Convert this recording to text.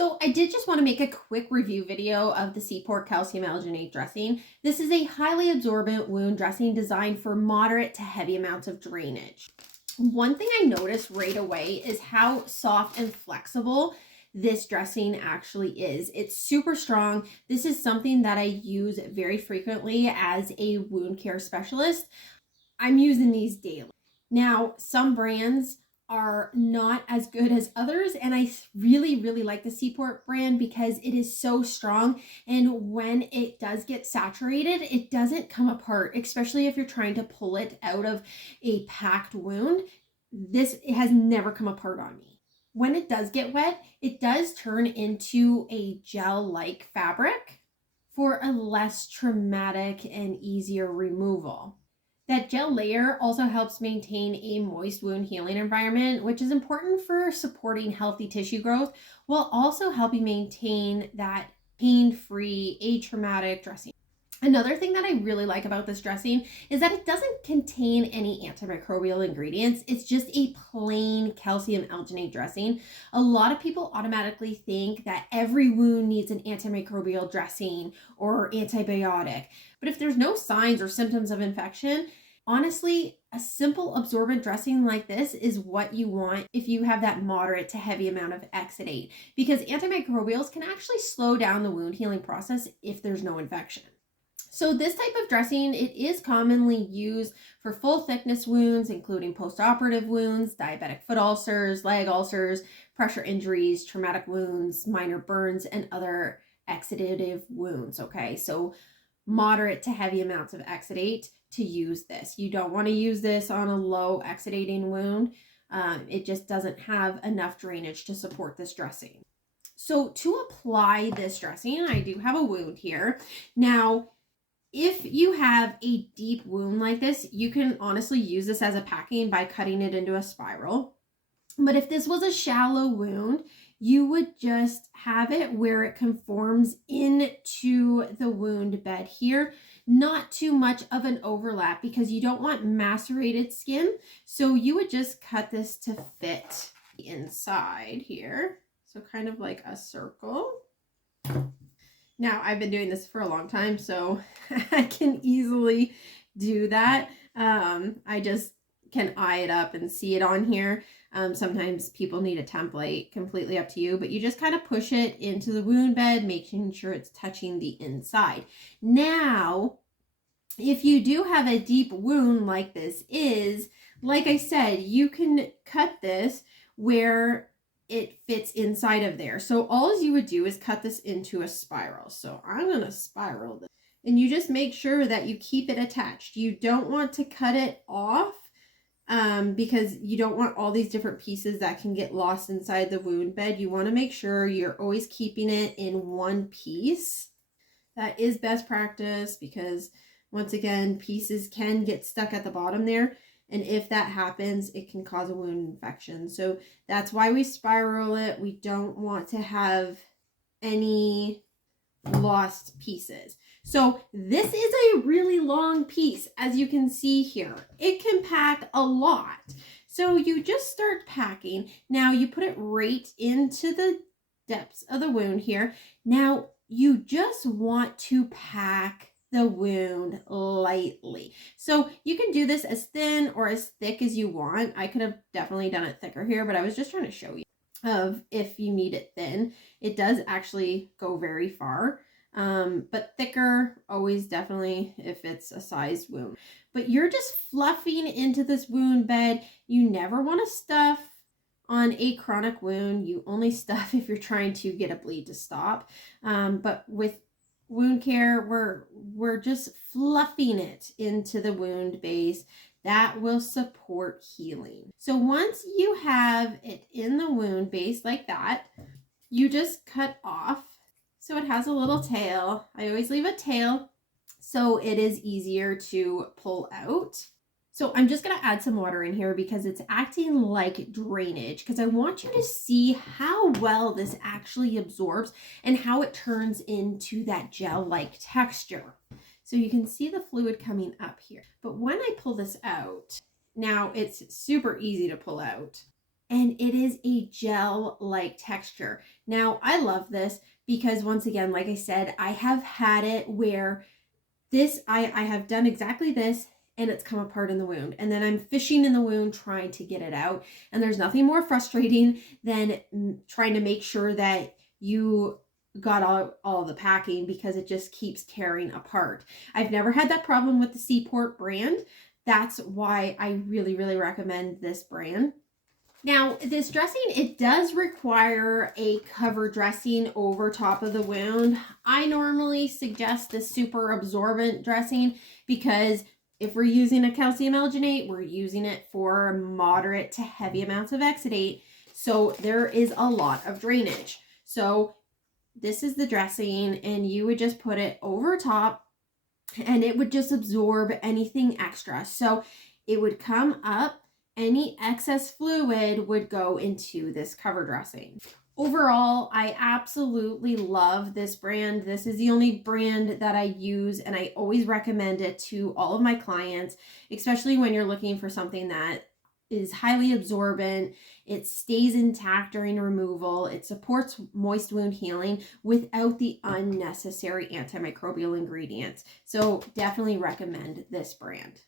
So I did just want to make a quick review video of the Seaport Calcium Alginate dressing. This is a highly absorbent wound dressing designed for moderate to heavy amounts of drainage. One thing I noticed right away is how soft and flexible this dressing actually is. It's super strong. This is something that I use very frequently as a wound care specialist. I'm using these daily. Now, some brands are not as good as others, and I really like the Seaport brand because it is so strong, and when it does get saturated, it doesn't come apart, especially if you're trying to pull it out of a packed wound. This has never come apart on me. When it does get wet, it does turn into a gel-like fabric for a less traumatic and easier removal. That gel layer also helps maintain a moist wound healing environment, which is important for supporting healthy tissue growth while also helping maintain that pain-free, atraumatic dressing. Another thing that I really like about this dressing is that it doesn't contain any antimicrobial ingredients. It's just a plain calcium alginate dressing. A lot of people automatically think that every wound needs an antimicrobial dressing or antibiotic. But if there's no signs or symptoms of infection, honestly, a simple absorbent dressing like this is what you want if you have that moderate to heavy amount of exudate, because antimicrobials can actually slow down the wound healing process if there's no infection. So this type of dressing, it is commonly used for full thickness wounds, including postoperative wounds, diabetic foot ulcers, leg ulcers, pressure injuries, traumatic wounds, minor burns, and other exudative wounds, okay? So moderate to heavy amounts of exudate to use this. You don't want to use this on a low exudating wound. It just doesn't have enough drainage to support this dressing. So to apply this dressing, I do have a wound here. Now, if you have a deep wound like this, you can honestly use this as a packing by cutting it into a spiral. But if this was a shallow wound, you would just have it where it conforms into the wound bed here. Not too much of an overlap because you don't want macerated skin. So you would just cut this to fit inside here. So kind of like a circle. Now, I've been doing this for a long time, so I can easily do that. I just can eye it up and see it on here. Sometimes people need a template, completely up to you, but you just kind of push it into the wound bed, making sure it's touching the inside. Now, if you do have a deep wound like this is, like I said, you can cut this where it fits inside of there. So all you would do is cut this into a spiral. So I'm going to spiral this. And you just make sure that you keep it attached. You don't want to cut it off because you don't want all these different pieces that can get lost inside the wound bed. You want to make sure you're always keeping it in one piece. That is best practice because once again, pieces can get stuck at the bottom there. And if that happens, it can cause a wound infection. So that's why we spiral it. We don't want to have any lost pieces. So this is a really long piece, as you can see here. It can pack a lot. So you just start packing. Now you put it right into the depths of the wound here. Now you just want to pack the wound lightly. So you can do this as thin or as thick as you want. I could have definitely done it thicker here, but I was just trying to show you of if you need it thin. It does actually go very far, but thicker always definitely if it's a sized wound. But you're just fluffing into this wound bed. You never want to stuff on a chronic wound. You only stuff if you're trying to get a bleed to stop. But with wound care, we're just fluffing it into the wound base. That will support healing. So once you have it in the wound base like that, you just cut off. So it has a little tail. I always leave a tail so it is easier to pull out. So I'm just going to add some water in here because it's acting like drainage, because I want you to see how well this actually absorbs and how it turns into that gel-like texture. So you can see the fluid coming up here. But when I pull this out, now it's super easy to pull out. and it is a gel-like texture. Now, I love this because once again, like I said, I have had it where I have done exactly this and it's come apart in the wound. And then I'm fishing in the wound trying to get it out. And there's nothing more frustrating than trying to make sure that you got all the packing, because it just keeps tearing apart. I've never had that problem with the Seaport brand. That's why I really, really recommend this brand. Now, this dressing, it does require a cover dressing over top of the wound. I normally suggest the super absorbent dressing because if we're using a calcium alginate, we're using it for moderate to heavy amounts of exudate. So there is a lot of drainage. So this is the dressing, and you would just put it over top and it would just absorb anything extra. So it would come up. Any excess fluid would go into this cover dressing. Overall, I absolutely love this brand. This is the only brand that I use, and I always recommend it to all of my clients, especially when you're looking for something that is highly absorbent. It stays intact during removal. It supports moist wound healing without the unnecessary antimicrobial ingredients. So definitely recommend this brand.